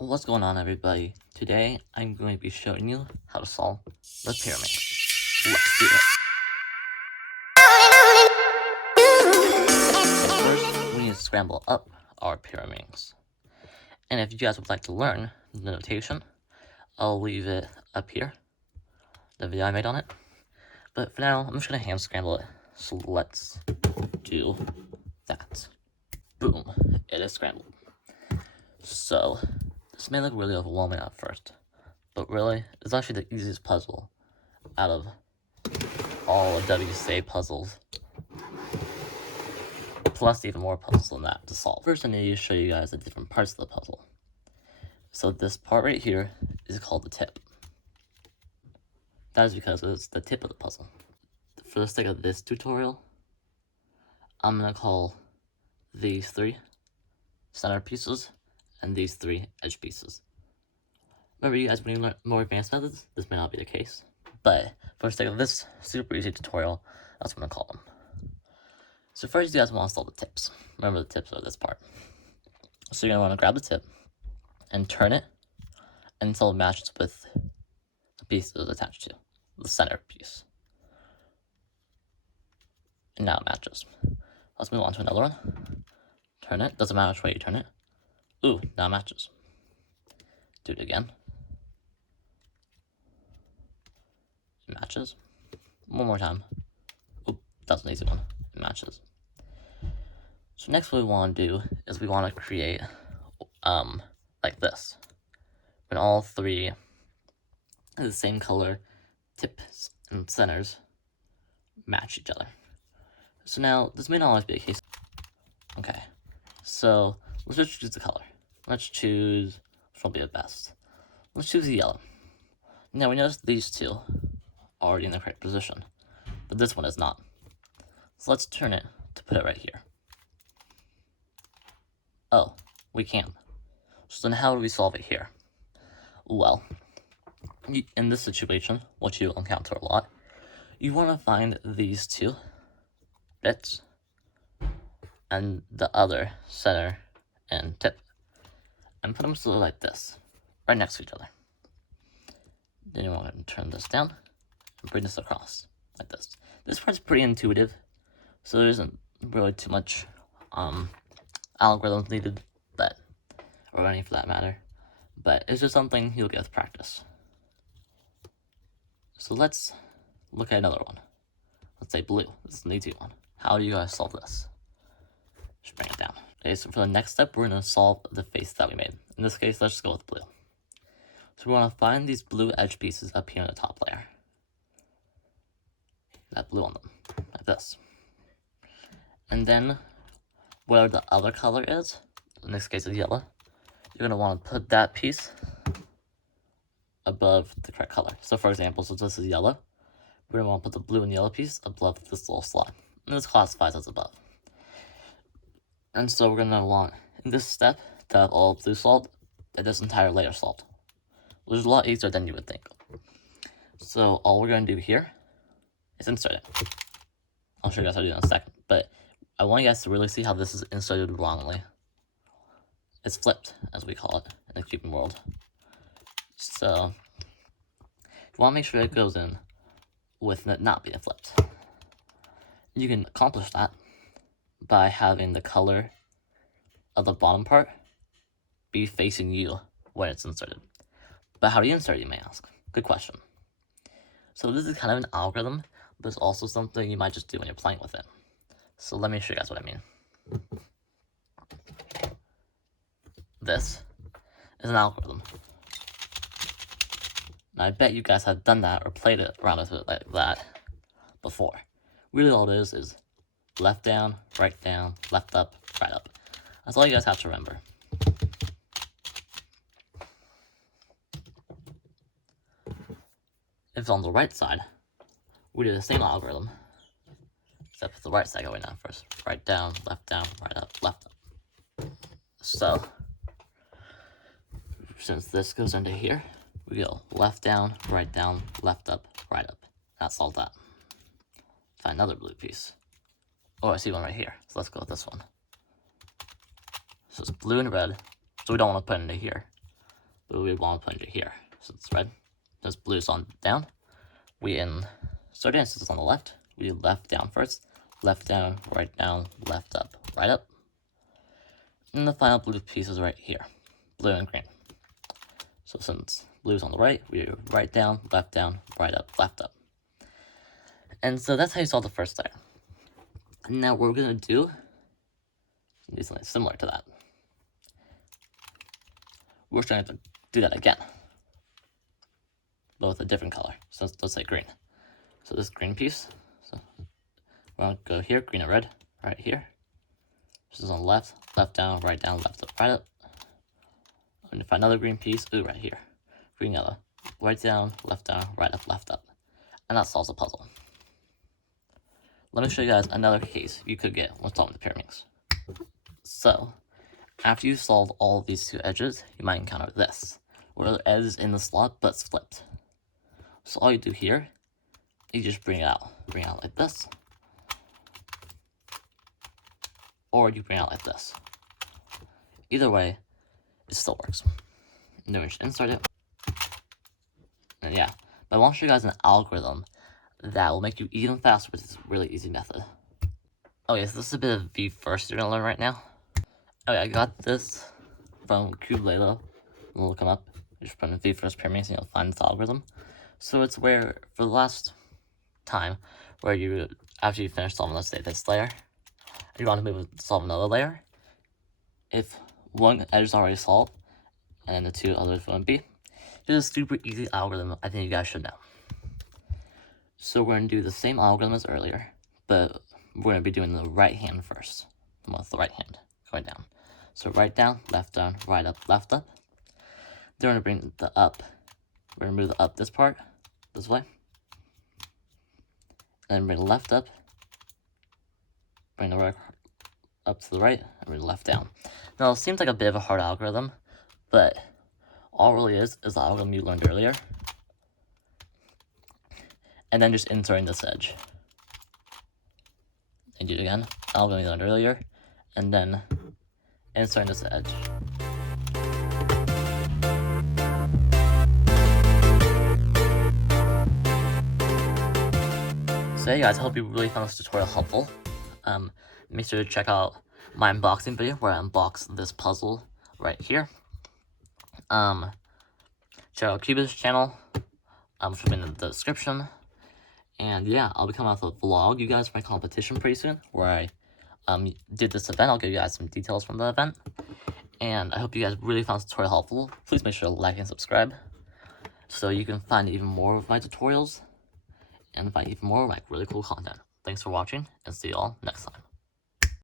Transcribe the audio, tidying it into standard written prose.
What's going on, everybody? Today I'm going to be showing you how to solve the PYRAMINX. Let's do it. First, we need to scramble up our PYRAMINX. And if you guys would like to learn the notation, I'll leave it up here, the video I made on it. But for now, I'm just going to hand scramble it. So let's do that. Boom, it is scrambled. So, this may look really overwhelming at first, but really, it's actually the easiest puzzle out of all of WCA puzzles, plus even more puzzles than that to solve. First, I need to show you guys the different parts of the puzzle. So this part right here is called the tip. That is because it's the tip of the puzzle. For the sake of this tutorial, I'm going to call these three center pieces and these three edge pieces. Remember, you guys, when you learn more advanced methods, this may not be the case. But for the sake of this super easy tutorial, that's what I'm going to call them. So first, you guys want to solve the tips. Remember, the tips are this part. So you're going to want to grab the tip and turn it until it matches with the piece it is attached to, the center piece. And now it matches. Let's move on to another one. Turn it. Doesn't matter which way you turn it. Ooh, now it matches. Do it again. It matches. One more time. Oop, that's an easy one. It matches. So next what we want to do is we want to create like this. When all three of the same color tips and centers match each other. So now this may not always be the case. Okay, so let's just choose the color. Let's choose which will be the best. Let's choose the yellow. Now we notice these two are already in the correct position, but this one is not. So let's turn it to put it right here. Oh, we can. So then how do we solve it here? Well, in this situation, what you encounter a lot, you want to find these two bits and the other center and tip and put them sort of like this, right next to each other. Then you want to turn this down and bring this across like this. This part's pretty intuitive, so there isn't really too much algorithms needed, or any for that matter, but it's just something you'll get with practice. So let's look at another one. Let's say blue. This is an easy one. How do you guys solve this? Just bring it down. Okay, so for the next step, we're going to solve the face that we made. In this case, let's just go with blue. So we want to find these blue edge pieces up here in the top layer. That blue on them, like this. And then, where the other color is, in this case it's yellow, you're going to want to put that piece above the correct color. So for example, so this is yellow, we're going to want to put the blue and yellow piece above this little slot. And this classifies as above. And so we're going to want, in this step, to have all blue solved, and this entire layer solved. Which is a lot easier than you would think. So all we're going to do here is insert it. I'll show you guys how to do it in a second, but I want you guys to really see how this is inserted wrongly. It's flipped, as we call it in the cubing world. So you want to make sure it goes in with it not being flipped. You can accomplish that by having the color of the bottom part be facing you when it's inserted. But how do you insert it, you may ask? Good question. So this is kind of an algorithm, but it's also something you might just do when you're playing with it. So let me show you guys what I mean. This is an algorithm. And I bet you guys have done that or played it around with it like that before. Really all it is left down, left up, right up. That's all you guys have to remember. If it's on the right side, we do the same algorithm, except with the right side going down first. Right down, right up, left up. So, since this goes into here, we go left down, left up, right up. That's all that. Find another blue piece. Oh, I see one right here. So let's go with this one. So it's blue and red, so we don't want to put it into here. but we want to put it here. So it's red. Since blue is on down, we insert it. Since it's on the left, we do left down first, left down, left up, right up. And the final blue piece is right here, blue and green. So since blue is on the right, we do right down, right up, left up. And so that's how you solve the first layer. And now what we're gonna do something similar to that. We're trying to do that again, but with a different color. So let's say green. So this green piece, so we're gonna go here, green and red, right here. This is on the left, down, left up, right up. I'm gonna find another green piece, right here. Green, yellow, right down, left up, left up. And that solves the puzzle. Let me show you guys another case you could get when solving the PYRAMINX. So, after you solve all of these two edges, you might encounter this, where the edge is in the slot, but it's flipped. So all you do here, you just bring it out like this, or you bring it out like this. Either way, it still works. And then we just insert it, and yeah. But I want to show you guys an algorithm that will make you even faster with this really easy method. Okay, so this is a bit of V first you're gonna learn right now. Okay, I got this from Lelo. We'll look them up. You just put in V first PYRAMINX and you'll find this algorithm. So it's where, for the last time, where you, after you finish solving, let's say this layer, you want to move to solve another layer. If one edge is already solved, and the two others wouldn't be, it's a super easy algorithm I think you guys should know. So we're going to do the same algorithm as earlier, but we're going to be doing the right hand first. With the right hand going down. So right down, right up, left up. Then we're going to bring the up. We're going to move the up this part, this way. And then bring the left up. Bring the right up to the right, and bring the left down. Now, it seems like a bit of a hard algorithm, but all it really is the algorithm you learned earlier. And then just inserting this edge. And do it again, algorithm you learned earlier, and then inserting this edge. So hey guys, I hope you really found this tutorial helpful. Make sure to check out my unboxing video where I unbox this puzzle right here. Check out Cuba's channel, which will be in the description. And yeah, I'll be coming out with a vlog, you guys, for my competition pretty soon, where I did this event. I'll give you guys some details from the event. And I hope you guys really found this tutorial helpful. Please make sure to like and subscribe so you can find even more of my tutorials and find even more like really cool content. Thanks for watching, and see you all next time.